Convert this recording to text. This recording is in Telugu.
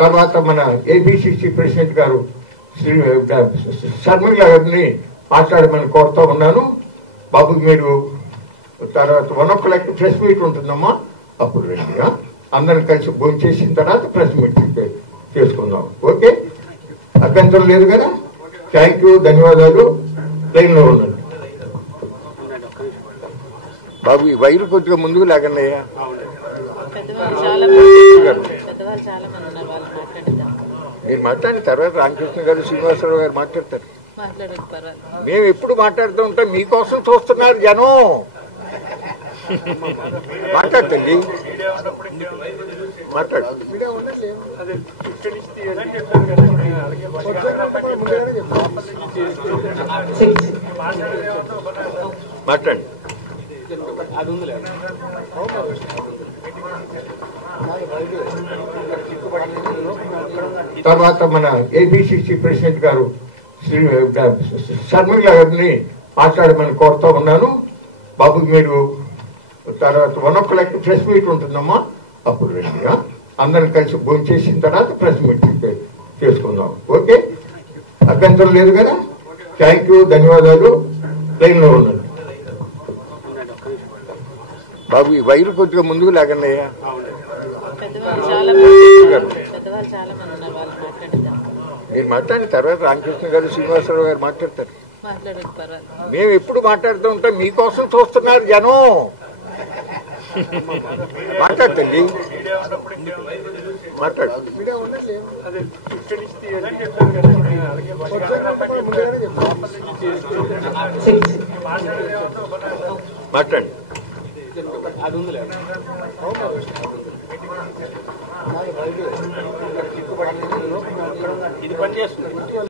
తర్వాత మన ఏబిసిసి ప్రెసిడెంట్ గారు శ్రీ శర్మిల గారిని మాట్లాడమని కోరుతా ఉన్నాను. బాబు మీరు తర్వాత 1 o'clock ప్రెస్ మీట్ ఉంటుందమ్మా, అప్పుడు రండి. అందరం కలిసి భోజనం చేసిన తర్వాత ప్రెస్ మీట్ చేసుకుందాం. ఓకే, అభ్యంతరం లేదు కదా? థ్యాంక్ యూ, ధన్యవాదాలు. లైన్ లో ఉండండి బాబు. ఈ వైరు కొద్దిగా ముందుకు లేకండి. మీరు మాట్లాడిన తర్వాత రామకృష్ణ గారు, శ్రీనివాసరావు గారు మాట్లాడతారు. మేము ఎప్పుడు మాట్లాడుతూ ఉంటాం, మీకోసం చూస్తున్నారు జనం. మాట్లాడతండి, మాట్లాడు. మాట్లాడండి. తర్వాత మన ఏబిసిసి ప్రెసిడెంట్ గారు శ్రీ శర్మిల గారిని మాట్లాడమని కోరుతా ఉన్నాను. బాబు మీరు తర్వాత 1 o'clock ప్రెస్ మీట్ ఉంటుందమ్మా, అప్పుడు రండి. అందరం కలిసి భోజనం చేసిన తర్వాత ప్రెస్ మీట్ చేసుకుందాం. ఓకే, అభ్యంతరం లేదు కదా? థ్యాంక్ యూ, ధన్యవాదాలు. లైన్ లో ఉండండి బాబు. ఈ వైరు కొద్దిగా ముందుకు లేకండి. మీరు మాట్లాడిన తర్వాత రామకృష్ణ గారు, శ్రీనివాసరావు గారు మాట్లాడతారు. మేము ఎప్పుడు మాట్లాడుతూ ఉంటాం, మీకోసం చూస్తున్నారు జనం. మాట్లాడతండి, మాట్లాడు. మాట్లాడండి. ఇది పనిచేస్తుంది.